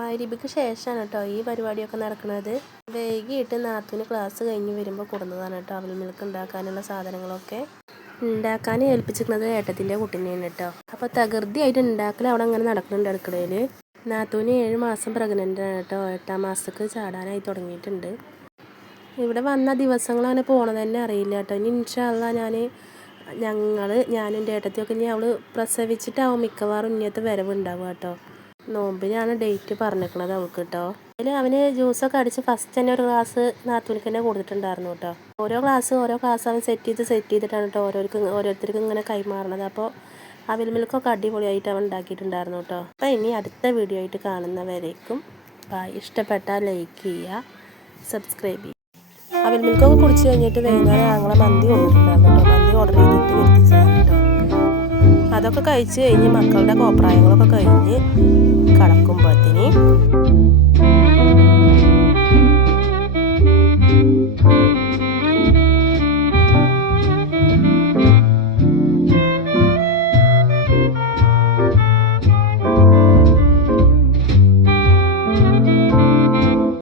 മഗ്‌രിബിക്ക് ശേഷമാണ് കേട്ടോ ഈ പരിപാടിയൊക്കെ നടക്കുന്നത്. വൈകിട്ട് നാത്തൂന് ക്ലാസ് കഴിഞ്ഞ് വരുമ്പോൾ കൊടുന്നതാണ് കേട്ടോ അവിൽ മിൽക്ക് ഉണ്ടാക്കാനുള്ള സാധനങ്ങളൊക്കെ. ഉണ്ടാക്കാൻ ഏൽപ്പിച്ചിരുന്നത് ഏട്ടത്തിൻ്റെ കുട്ടീനെയാണ് കേട്ടോ. അപ്പോൾ തകൃതിയായിട്ട് ഉണ്ടാക്കൽ അവിടെ അങ്ങനെ നടക്കുന്നുണ്ട് അടുക്കളയിൽ. നാത്തൂന് 7 മാസം പ്രഗ്നൻ്റ് ആണ് കേട്ടോ. 8ാം മാസത്തേക്ക് ചാടാനായി തുടങ്ങിയിട്ടുണ്ട്. ഇവിടെ വന്ന ദിവസങ്ങൾ അങ്ങനെ പോണത് തന്നെ അറിയില്ല കേട്ടോ. ഇനി ഇൻഷാ അല്ലാഹ് ഞാനും എൻ്റെ ഏട്ടത്തിയൊക്കെ ഇനി അവൾ പ്രസവിച്ചിട്ടാവും മിക്കവാറും ഇനിയത്തെ വരവുണ്ടാവുക കേട്ടോ. നോമ്പിനാണ് ഡേറ്റ് പറഞ്ഞിരിക്കുന്നത് അവൾക്ക് കേട്ടോ. അതിൽ അവന് ജ്യൂസൊക്കെ അടിച്ച് ഫസ്റ്റ് തന്നെ ഒരു ഗ്ലാസ് നാത്തൂനിക്ക് തന്നെ കൊടുത്തിട്ടുണ്ടായിരുന്നു കേട്ടോ. ഓരോ ഗ്ലാസ് അവൻ സെറ്റ് ചെയ്തിട്ടാണ് കേട്ടോ ഓരോരുത്തർക്കും ഇങ്ങനെ കൈമാറണത്. അപ്പോൾ അവിൽ മിൽക്കൊക്കെ അടിപൊളിയായിട്ട് അവൻ ഉണ്ടാക്കിയിട്ടുണ്ടായിരുന്നു കേട്ടോ. അപ്പോൾ ഇനി അടുത്ത വീഡിയോ ആയിട്ട് കാണുന്നവരേക്കും ഇഷ്ടപ്പെട്ടാൽ ലൈക്ക് ചെയ്യുക, സബ്സ്ക്രൈബ് ചെയ്യുക. അവിൽ മിൽക്കൊക്കെ കുടിച്ച് കഴിഞ്ഞിട്ട് വൈകുന്നേരം ഞങ്ങളെ മന്തി കൊണ്ടിട്ടുണ്ടായിരുന്നു കേട്ടോ. മന്തി ഓർഡർ ചെയ്തിട്ട് വരുത്തിച്ചതാണ് കേട്ടോ. അതൊക്കെ കഴിച്ച് കഴിഞ്ഞ് മക്കളുടെ കോപ്രായങ്ങളൊക്കെ കഴിഞ്ഞ് കടക്കുമ്പോഴത്തേന്